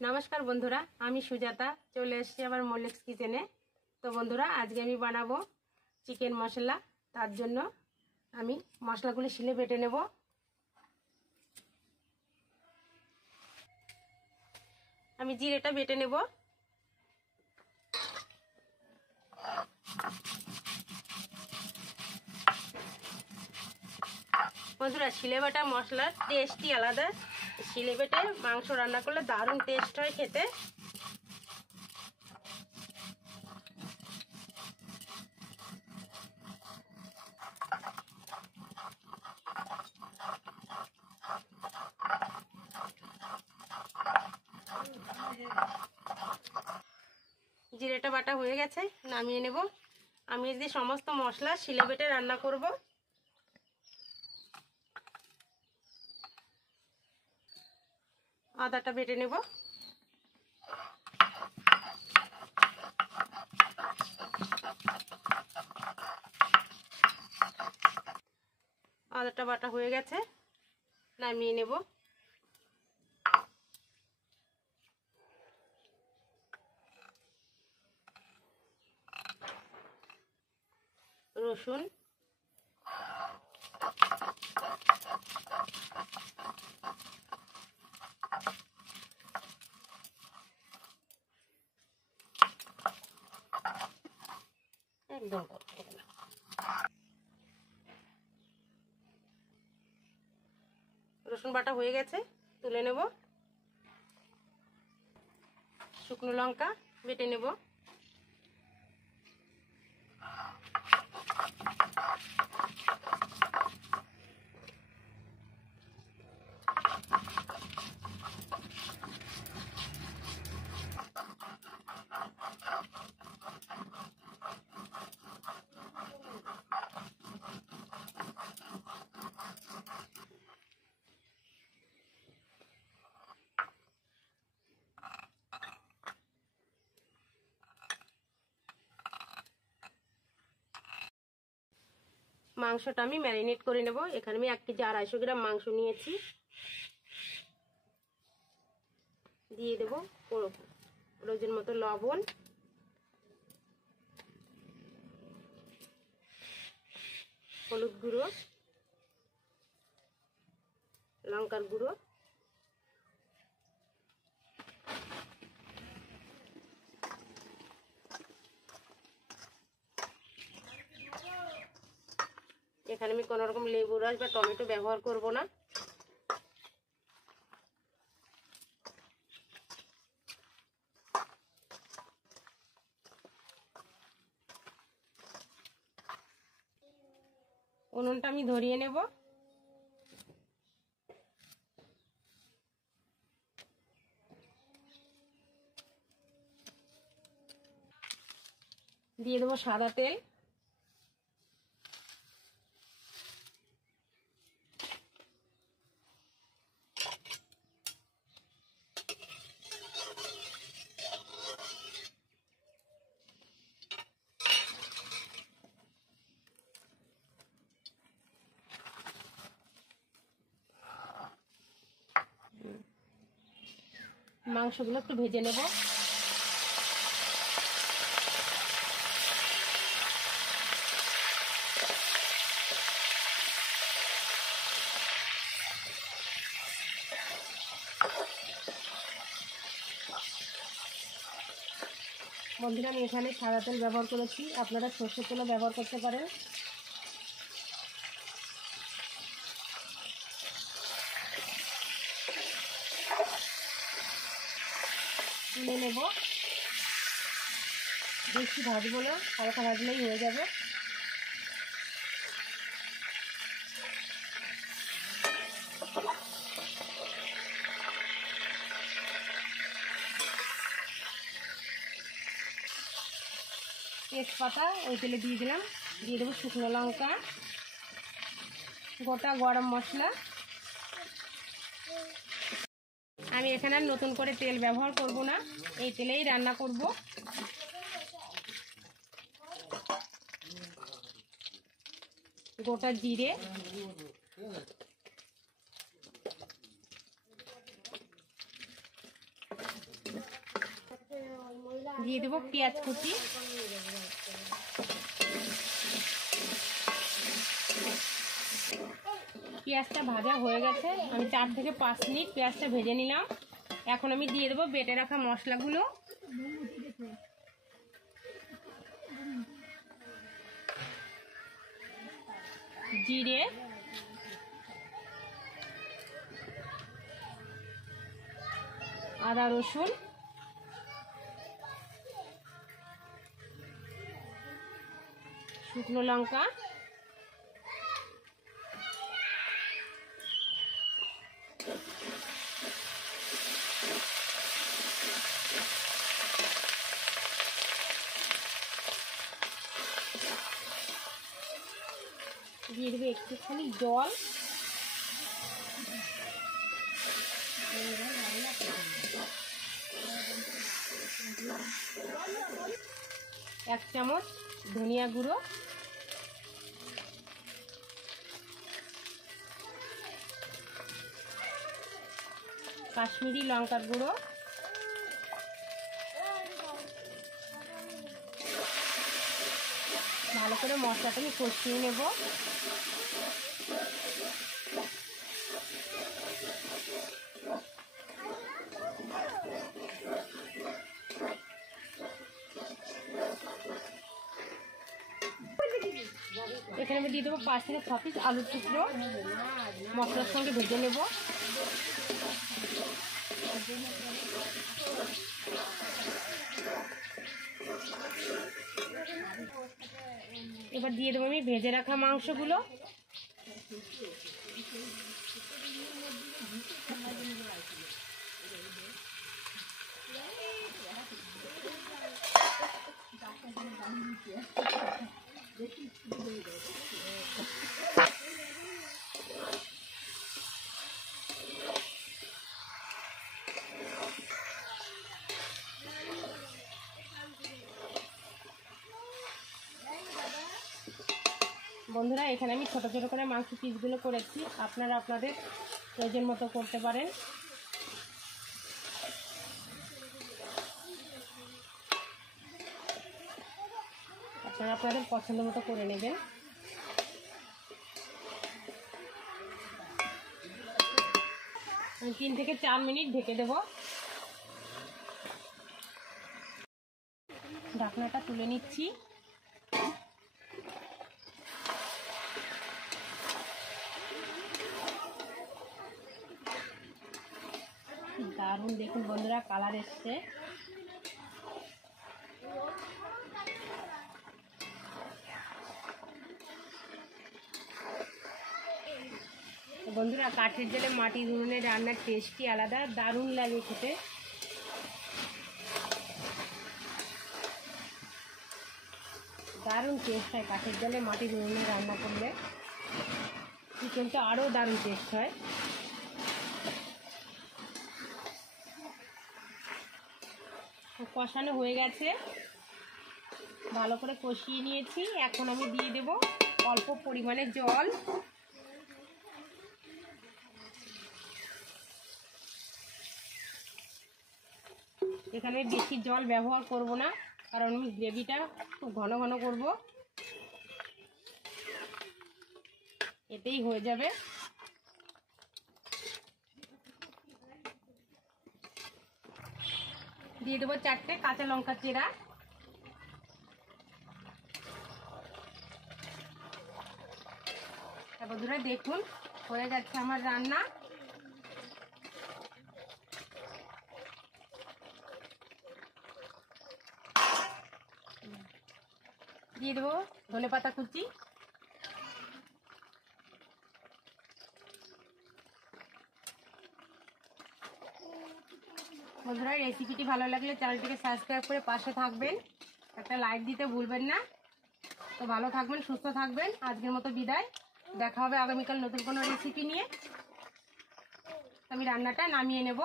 नमस्कार बंधुरा आमी सुजाता चले एसेছি आबार मल्लिक्स किचेने। तो बंधुरा आज के आमी बानाबो चिकेन मशला। तार जन्य आमी मशलागुलो शिले बेटे नेब। आमी जिरेटा बेटे नेब। बंधुरा शिले बाटा मशलार टेस्टই आलादा। शिले बेटे मांस रान्ना करले दारुण टेस्ट হয় খেতে। জিরেটা বাটা হয়ে গেছে, নামিয়ে নেব। আমি এই যে সমস্ত মশলা শিলে বেটে রান্না করব। আদাটা বেটে নেব। আদাটা বাটা হয়ে গেছে, নামিয়ে নেব। রসুন, একদম রসুন বাটা হয়ে গেছে, তুলে নেব। শুকনো লঙ্কা বেটে নেব। মাংসটা আমি ম্যারিনেট করে নেব। এখানে আমি 1 কেজি 250 গ্রাম মাংস নিয়েছি। দিয়ে দেব প্রয়োজন মতো লবণ, হলুদ গুঁড়ো, লঙ্কার গুঁড়ো, এখানে আমি কোনো রকম লেবু রস বা টমেটো ব্যবহার করব না। উনুনটা আমি ধরিয়ে নেব। দিয়ে দেবো সাদা তেল। মাংসগুলো একটু ভেজে নেব। বন্ধুরা আমি এখানে সাদা তেল ব্যবহার করেছি, আপনারা সরষের তেলও ব্যবহার করতে পারেন। তুলে নেব। বেশি ভাজবো না, হালকা ভাজলেই হয়ে যাবে। তেজপাতা ওই তেলে দিয়ে দিলাম। দিয়ে দেবো শুকনো লঙ্কা, গোটা গরম মশলা। আমি এখানে আর নতুন করে তেল ব্যবহার করব না, এই তেলেই রান্না করব। গোটা জিরে, দিয়ে দেবো পেঁয়াজ কুচি, পেঁয়াজটা ভাজা হয়ে গেছে। আমি 4 থেকে 5 মিনিট পেঁয়াজটা ভেজে নিলাম। এখন আমি দিয়ে দেবো বেটে রাখা মশলাগুলো। জিরে, আদা রসুন, শুকনো লঙ্কা, দিয়ে দেবে একটুখানি জল, এক চামচ ধনিয়া গুঁড়ো, কাশ্মীরি লঙ্কার গুঁড়ো, ভালো করে মশলাটা আমি কষিয়ে নেব। এখানে আমি দিয়ে দেবো 5 থেকে 6 পিস আলুর টুকরো, মশলার সঙ্গে ভেজে নেব। এবার দিয়ে দেবো আমি ভেজে রাখা মাংসগুলো। বন্ধুরা, এখানে আমি ছোট ছোট করে মাংস পিসগুলো করেছি, আপনারা আপনাদের প্রয়োজন মতো করতে পারেন। আপনারা আপনাদের পছন্দ মতো করে নেবেন। আমি 3 থেকে 4 মিনিট ঢেকে দেব। ঢাকনাটা তুলে নিচ্ছি। দারুণ দেখুন বন্ধুরা, কালার এসছে। বন্ধুরা, কাঠের জালে মাটির উনুনে রান্নার টেস্টই আলাদা, দারুণ লাগে খেতে। দারুণ টেস্ট হয় কাঠের জালে মাটির উনুনে রান্না করলে, চিকেনটা আরও দারুণ টেস্ট হয়। কষানো হয়ে গেছে, ভালো করে কষিয়ে নিয়েছি। এখন আমি দিয়ে দেব অল্প পরিমাণে জল। এখানে বেশি জল ব্যবহার করব না, কারণ আমি গ্রেভিটা খুব ঘন ঘন করব, এতেই হয়ে যাবে। দিয়ে দেবো 4টে কাঁচা লঙ্কা চেরা। বন্ধুরা দেখুন, হয়ে যাচ্ছে আমার রান্না। দিয়ে দেবো ধনেপাতা কুচি, বন্ধুরা রেসিপিটি ভালো লাগলে চ্যানেলটিকে সাবস্ক্রাইব করে পাশে থাকবেন, একটা লাইক দিতে ভুলবেন না। তো ভালো থাকবেন, সুস্থ থাকবেন। আজকের মতো বিদায়, দেখা হবে আগামীকাল নতুন কোনো রেসিপি নিয়ে। আমি রান্নাটা নামিয়ে নেব।